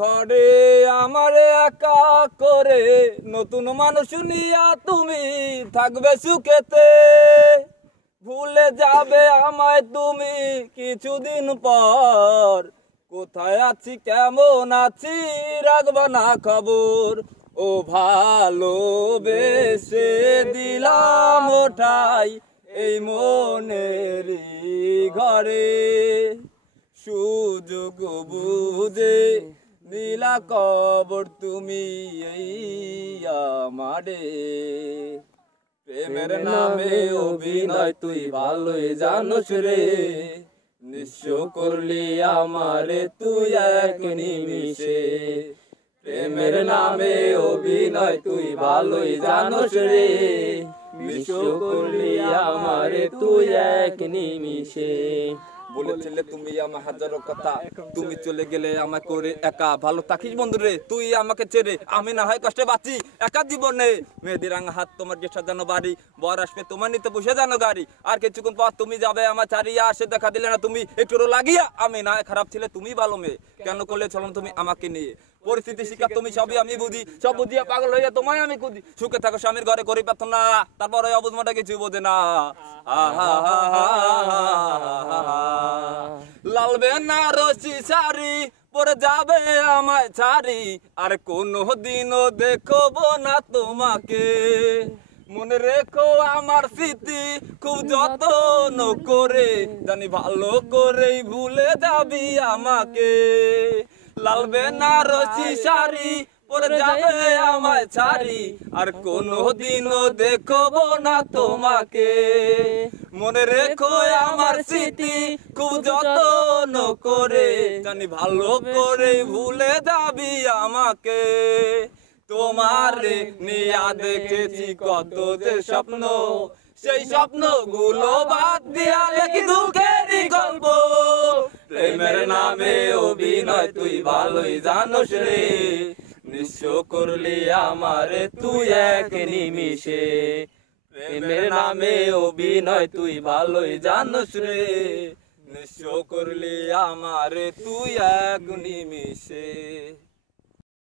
ঘরে আমারে একা করে নতুন মানুষ নিয়া তুমি থাকবে সুখেতে, ভুলে যাবে আমায় তুমি কিছুদিন পর। কোথায় আছি কেমন আছি রাখবা না খবর, ও ভালোবেসে দিলাম ওঠাই এই মনেরই ঘরে। সুযোগ বুঝে দিলা কবর তুমি এই আমারে। প্রেমের নামে অভিনয় তুই ভালোই জানোস রে, নিঃস্ব করলি আমারে তুই এক নিমিষে। প্রেমের নামে অভিনয় তুই ভালোই জানোস রে, নিঃস্ব করলি আমারে তুই এক নিমিষে। বলেছিলে তুমি আমার হাজারো কথা, তুমি চলে গেলে আমায় করে একা। ভালো থাকিস বন্ধুরে তুই আমাকে ছেড়ে, আমি না হয় কষ্টে বাঁচি একা জীবনে। মেয়েদের রাঙা হাত তোমার যে সাজানো বাড়ি, বর আসবে তোমার নিতে বসে জানো গাড়ি। আর কিছুক্ষণ পর তুমি যাবে আমার ছাড়িয়া, আসে দেখা দিলে না তুমি একটু লাগিয়া। আমি না খারাপ ছিলে তুমি ভালো মেয়ে, কেন করলে চলো তুমি আমাকে নিয়ে। পরিস্থিতি শিকার তুমি সবই আমি বুঝি, সব বুঝিয়া পাগল হইয়া তোমায় আমি খুঁজি। সুখে থাকো স্বামীর ঘরে করি প্রার্থনা, তারপর ওই অবুঝমাটা কিছু বোঝে না। লাল বেনারসি শাড়ি পরে যাবে আমায় ছাড়ি, আর কোনো দিনও দেখবো না তোমাকে। মনে রেখো আমার স্মৃতি খুব যত্ন করে, জানি ভালো করেই ভুলে যাবি আমাকে। লাল বেনারসি শাড়ি পরে যাবে আমায় ছাড়ি, আর কোনো দিনও দেখবো না তোমাকে। মনে রেখো আমার স্মৃতি খুব যত্ন করে, জানি ভালো করে ভুলে যাবি আমাকে। তোমারে নিয়া দেখেছি কত যে স্বপ্ন, সেই স্বপ্ন গুলো বাদ দিয়া লেখি দুঃখেরই গল্প। প্রেমের নামে অভিনয় তুই ভালোই জানোস রে, নিঃস্ব করলি আমারে তুই এক নিমিষে। প্রেমের নামে অভিনয় তুই ভালোই জানোস রে, নিঃস্ব করলি আমারে তুই এক নিমিষে।